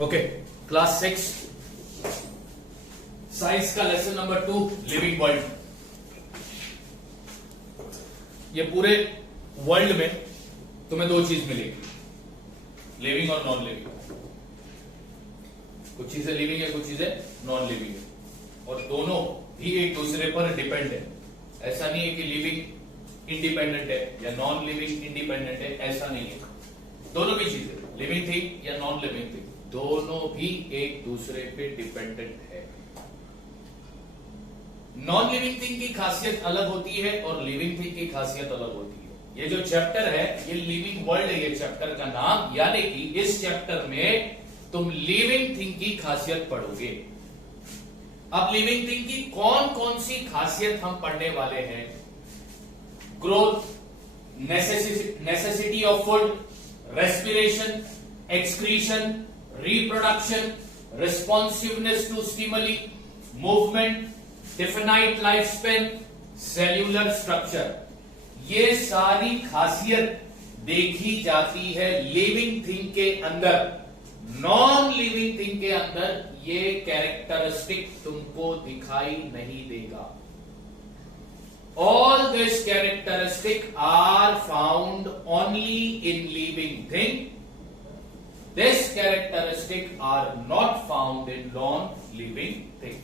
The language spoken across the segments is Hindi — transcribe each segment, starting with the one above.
ओके, क्लास 6 साइंस का लेसन नंबर 2 लिविंग वर्ल्ड। ये पूरे वर्ल्ड में तुम्हें दो चीज मिलेगी, लिविंग और नॉन लिविंग। कुछ चीजें लिविंग है, कुछ चीजें नॉन लिविंग है, और दोनों भी एक दूसरे पर डिपेंड है। ऐसा नहीं है कि लिविंग इंडिपेंडेंट है या नॉन लिविंग इंडिपेंडेंट है, ऐसा नहीं है। दोनों भी चीजें, लिविंग थिंग या नॉन लिविंग थिंग, दोनों भी एक दूसरे पे डिपेंडेंट है। नॉन लिविंग थिंग की खासियत अलग होती है और लिविंग थिंग की खासियत अलग होती है। ये जो चैप्टर है ये लिविंग वर्ल्ड है, ये चैप्टर का नाम, यानी कि इस चैप्टर में तुम लिविंग थिंग की खासियत पढ़ोगे। अब लिविंग थिंग की कौन कौन सी खासियत हम पढ़ने वाले हैं? Growth, necessity of food, respiration, excretion, reproduction, responsiveness to stimuli, movement, definite life span, cellular structure, ये सारी खासियत देखी जाती है लिविंग थिंग के अंदर। नॉन लिविंग थिंग के अंदर ये कैरेक्टरिस्टिक तुमको दिखाई नहीं देगा। All these characteristics are found only in living thing. These characteristics are not found in non-living thing.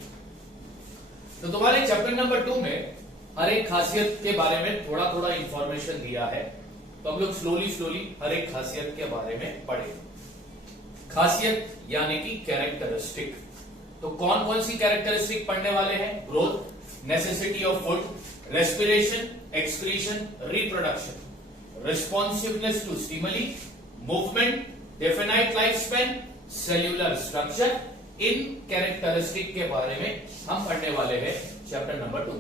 तो तुम्हारे चैप्टर नंबर 2 में हर एक खासियत के बारे में थोड़ा थोड़ा इंफॉर्मेशन दिया है, तो हम लोग स्लोली हर एक खासियत के बारे में पढ़ेंगे। खासियत यानी कि कैरेक्टरिस्टिक। तो कौन कौन सी कैरेक्टरिस्टिक पढ़ने वाले हैं? Growth, necessity of food, respiration, excretion, reproduction, responsiveness to stimuli, movement, definite life span, cellular structure. इन कैरेक्टरिस्टिक के बारे में हम पढ़ने वाले हैं चैप्टर नंबर 2।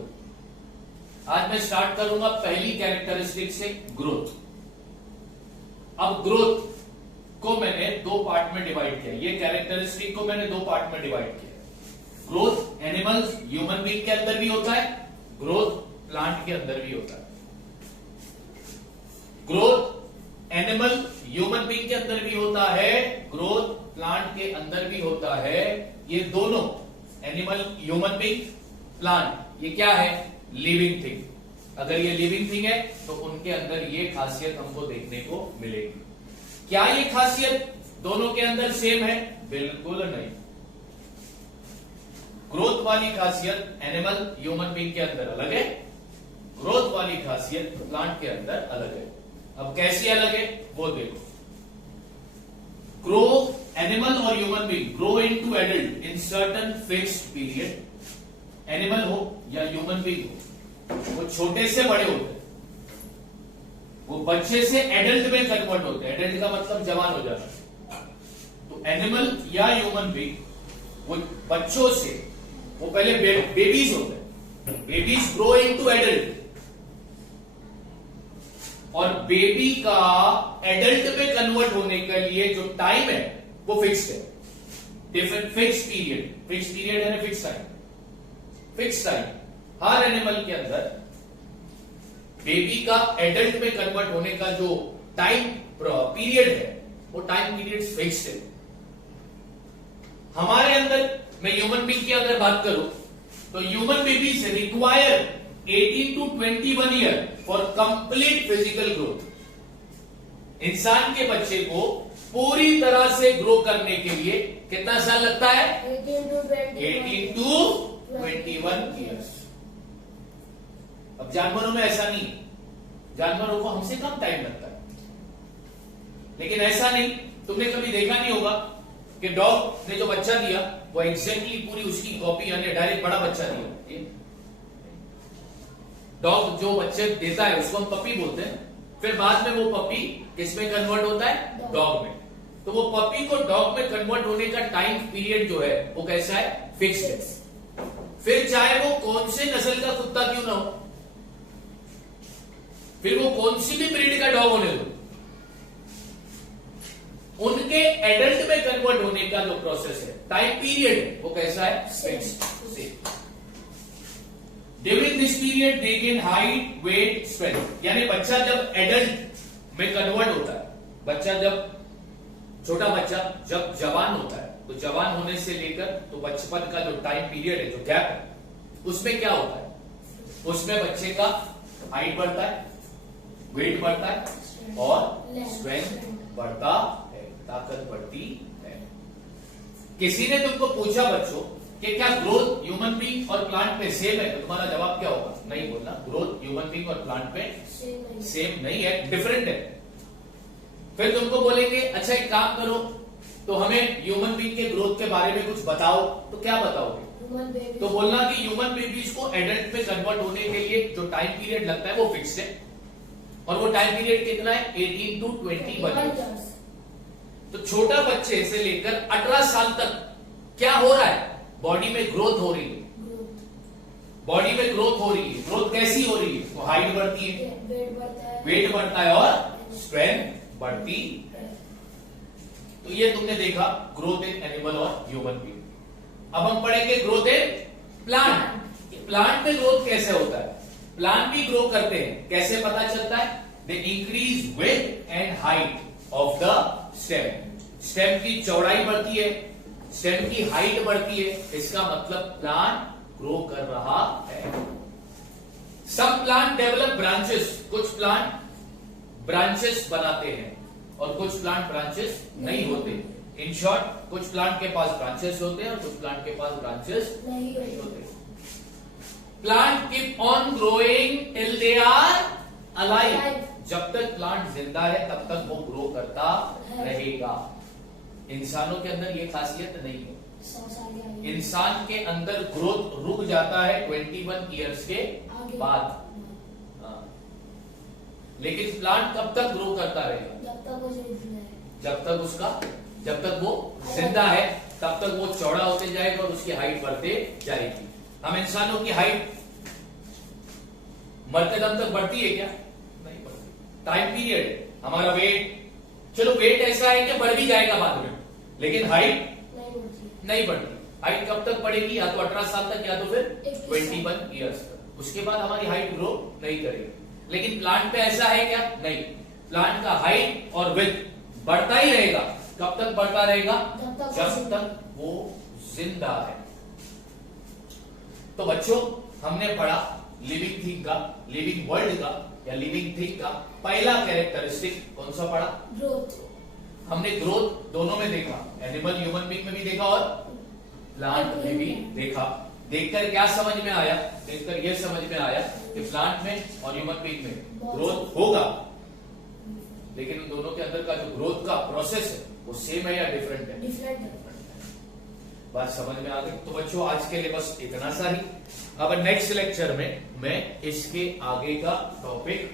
आज मैं स्टार्ट करूंगा पहली कैरेक्टरिस्टिक से, ग्रोथ। अब ग्रोथ को मैंने दो पार्ट में डिवाइड किया, ये कैरेक्टरिस्टिक को मैंने दो पार्ट में डिवाइड किया। ग्रोथ एनिमल्स, ह्यूमन बीइंग के अंदर भी होता है, ग्रोथ प्लांट के अंदर भी होता है। ग्रोथ एनिमल ह्यूमन बीइंग के अंदर भी होता है, ग्रोथ प्लांट के अंदर भी होता है। ये दोनों एनिमल, ह्यूमन बीइंग, प्लांट, ये क्या है? Living thing. अगर ये लिविंग थिंग है तो उनके अंदर ये खासियत हमको देखने को मिलेगी। क्या ये खासियत दोनों के अंदर सेम है? बिल्कुल नहीं। ग्रोथ वाली खासियत एनिमल, ह्यूमन बीइंग के अंदर अलग है, ग्रोथ वाली खासियत प्लांट के अंदर अलग है। अब कैसी अलग है वो देखो। ग्रो, एनिमल और human being grow into adult in certain fixed period. Animal हो या ह्यूमन बीइंग हो, वो छोटे से बड़े होते हैं, वो बच्चे से एडल्ट में कन्वर्ट होते हैं। एडल्ट का मतलब जवान हो जाता है। तो एनिमल या ह्यूमन बीइंग वो बच्चों से, वो पहले बेबीज होते हैं, बेबीज ग्रो इनटू एडल्ट, और बेबी का एडल्ट में कन्वर्ट होने के लिए जो टाइम है वो फिक्स्ड है। डिफरेंट फिक्स्ड पीरियड है ना, फिक्स टाइम। हर एनिमल के अंदर बेबी का एडल्ट में कन्वर्ट होने का जो टाइम पीरियड है वो टाइम पीरियड फिक्स्ड है। हमारे अंदर, मैं ह्यूमन बीइंग की अगर बात करूं तो human babies require 18 to 21 year for complete physical growth. इंसान के बच्चे को पूरी तरह से ग्रो करने के लिए कितना साल लगता है? 18 to 21 ईयर्स। अब जानवरों में ऐसा नहीं है, जानवरों को हमसे कम टाइम लगता है। लेकिन ऐसा नहीं, तुमने कभी देखा नहीं होगा कि डॉग ने जो बच्चा दिया वो एग्जैक्टली पूरी उसकी कॉपी, यानी डायरेक्ट बड़ा बच्चा दिया। डॉग जो बच्चे देता है उसको हम पपी बोलते हैं, फिर बाद में वो पपी किसमें कन्वर्ट होता है? डॉग में। तो वो पपी को डॉग में कन्वर्ट होने का टाइम पीरियड जो है वो कैसा है? फिक्स्ड है। फिर चाहे वो कौन से नस्ल का कुत्ता क्यों ना हो, फिर वो कौन सी भी ब्रीड का डॉग होने दो, उनके एडल्ट में कन्वर्ट होने का जो प्रोसेस है, टाइम पीरियड है, वो कैसा है? Fixed. During this period they gain height, weight, strength. यानी बच्चा जब एडल्ट में कन्वर्ट होता है, बच्चा जब छोटा बच्चा जब जवान होता है तो जवान होने से लेकर तो बचपन का जो टाइम पीरियड है, जो गैप है, उसमें क्या होता है? उसमें बच्चे का हाइट बढ़ता है, वेट बढ़ता है और स्ट्रेंथ बढ़ता है, ताकत बढ़ती है। किसी ने तुमको पूछा बच्चों कि क्या ग्रोथ ह्यूमन बीइंग और प्लांट पे सेम है, तो तुम्हारा जवाब क्या होगा? नहीं बोलना। ग्रोथ ह्यूमन बीइंग और प्लांट पे सेम नहीं है, डिफरेंट है। फिर तुमको बोलेंगे अच्छा एक काम करो, तो हमें ह्यूमन बीइंग के ग्रोथ के बारे में कुछ बताओ, तो क्या बताओगे? तो बोलना कि ह्यूमन बेबीज को एडल्ट में कन्वर्ट होने के लिए जो टाइम पीरियड लगता है वो फिक्स है, और वो टाइम पीरियड कितना है? 18 to 20 बजे। तो छोटा बच्चे से लेकर 18 साल तक क्या हो रहा है? बॉडी में ग्रोथ हो रही है, बॉडी में ग्रोथ हो रही है। ग्रोथ कैसी हो रही है? तो हाइट बढ़ती है, वेट बढ़ता है और स्ट्रेंथ बढ़ती है। तो ये तुमने देखा ग्रोथ इन एनिमल और ह्यूमन बीइंग। अब हम पढ़ेंगे ग्रोथ इन प्लांट। प्लांट में ग्रोथ कैसे होता है? प्लांट भी ग्रो करते हैं, कैसे पता चलता है? They increase width and height of the stem. Stem की चौड़ाई बढ़ती है, स्टेम की हाइट बढ़ती है, इसका मतलब प्लांट ग्रो कर रहा है। सम प्लांट डेवलप ब्रांचेस, कुछ प्लांट ब्रांचेस बनाते हैं और कुछ प्लांट ब्रांचेस नहीं होते। इन शॉर्ट, कुछ प्लांट के पास ब्रांचेस होते हैं और कुछ प्लांट के पास ब्रांचेस नहीं होते। Plant keep on growing till they are alive. जब तक प्लांट जिंदा है तब तक वो ग्रो करता रहेगा। इंसानों के अंदर ये खासियत नहीं है। इंसान के अंदर ग्रोथ रुक जाता है 21 ईयर्स के बाद। लेकिन प्लांट कब तक ग्रो करता रहेगा? जब तक वो जिंदा है तब तक वो चौड़ा होते जाएगा और उसकी हाइट बढ़ते जाएगी। हम इंसानों की हाइट मरते दम तक बढ़ती है क्या? नहीं बढ़ती। टाइम पीरियड, हमारा वेट, चलो वेट ऐसा है कि बढ़ भी जाएगा बाद में, लेकिन हाइट नहीं बढ़ती। हाइट कब तक बढ़ेगी? या तो 18 साल तक या तो फिर 21 ईयर्स तक। उसके बाद हमारी हाइट ग्रो नहीं करेगी। लेकिन प्लांट पे ऐसा है क्या? नहीं। प्लांट का हाइट और विड्थ बढ़ता ही रहेगा। कब तक बढ़ता रहेगा? जब तक वो जिंदा है। तो बच्चों, हमने पढ़ा लिविंग थिंग का, लिविंग वर्ल्ड का या लिविंग थिंग का पहला कैरेक्टरिस्टिक कौन सा पढ़ा? ग्रोथ। हमने ग्रोथ दोनों में देखा, एनिमल ह्यूमन बीइंग में भी देखा और प्लांट में भी देखा। देखकर क्या समझ में आया? देखकर यह समझ में आया कि प्लांट में और ह्यूमन बीइंग में ग्रोथ होगा, लेकिन उन दोनों के अंदर का जो ग्रोथ का प्रोसेस है वो सेम है या डिफरेंट है? डिफरेंट है। बात समझ में आ गई? तो बच्चों, आज के लिए बस इतना सा ही। अब नेक्स्ट लेक्चर में मैं इसके आगे का टॉपिक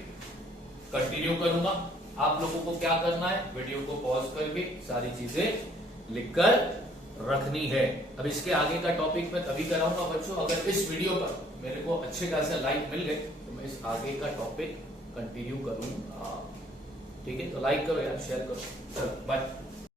कंटिन्यू करूंगा। आप लोगों को क्या करना है? वीडियो को पॉज करके सारी चीजें लिखकर रखनी है। अब इसके आगे का टॉपिक मैं तभी कराऊंगा बच्चों, अगर इस वीडियो पर मेरे को अच्छे खासे लाइक मिल गए तो मैं इस आगे का टॉपिक कंटिन्यू करूंगा। ठीक है, तो लाइक करो यार, शेयर करो। चलो बाय।